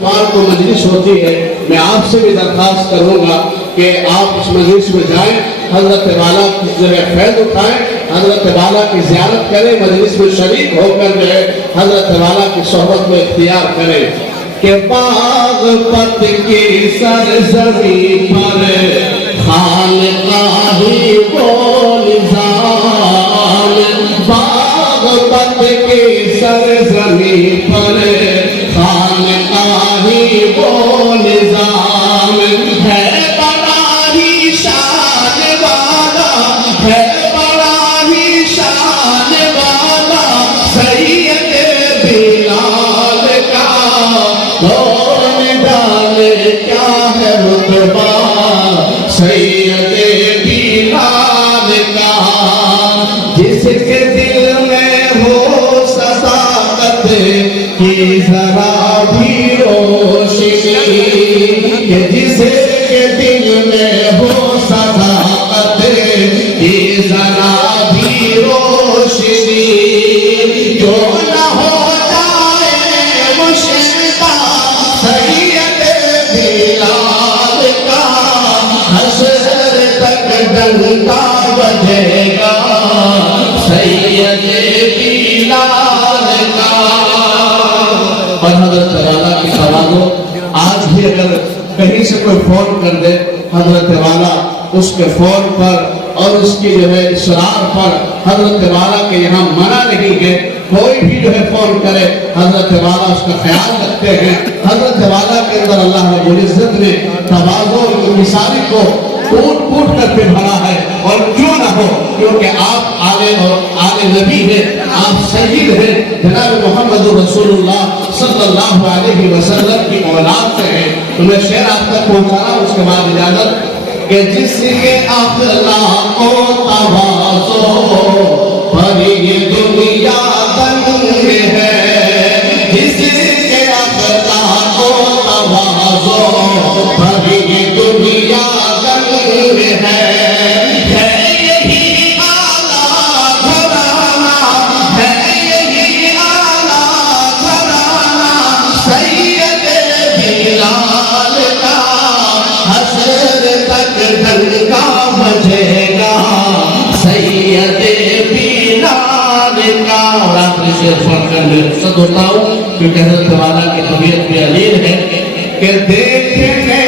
کو مجلس ہوتی ہے، میں آپ سے بھی درخواست کروں گا کہ آپ اس مجلس میں جائیں، حضرت والا کی فیض اٹھائیں، حضرت والا کی زیارت کریں، مجلس میں شریک ہو کر جو ہے حضرت والا کی صحبت میں اختیار کریں کہ باغ پت کی سرزمین پر خانقاہی وہ نظام، باغ پت کی سرزمین پر خانقاہی وہ نظام ہے، بڑا ہی شان والا ہے، بڑا ہی شان والا سید بلال کا، کون ڈالے کیا ہے رتبہ سید بلال کا، جس کے دل میں ہو صداقت کی ذرا بھی روشنی، کہ جس کے دل میں ہو صداقت کی ذرا بھی روشنی، جو نہ ہو جائے مشتاق سید بلال کا، حشر تک ڈنکا بجے گا سید بلال کا۔ اور حضرت والا کی توازو آج بھی اگر کہیں سے کوئی فون کر دے حضرت والا اس کے فون پر اور اس کی جو ہے اصرار پر، حضرت والا کے یہاں منع نہیں ہے، کوئی بھی جو ہے فون کرے حضرت والا اس کا خیال رکھتے ہیں۔ حضرت والا کے اندر اللہ رب العزت نے تواضع اور انکساری کو ٹوٹ ٹوٹ کر کے بھرا ہے، اور کیوں نہ ہو، کیونکہ آپ آل نبی ہیں، آپ سید ہیں، جناب محمد رسول اللہ صلی اللہ علیہ وسلم کی اولاد سے ہیں۔ تو میں شعر آپ تک پہنچا رہا ہوں، اس کے بعد اجازت کہ جس کے اخلاق و تواضع پر یہ دنیا دنگ ہے، جس کے اخلاق و تواضع پر یہ دنیا دنگ ہے، یہی اعلیٰ گھرانہ ہے، یہی اعلیٰ گھرانہ سید بلال کا، حشر تک ڈنکا بجے گا سید بلال کا۔ اور آخری شعر پڑھ کر میں رخصت ہوتا ہوں، کیونکہ حضرت والا کی طبیعت بھی علیل ہے کہ دیکھنے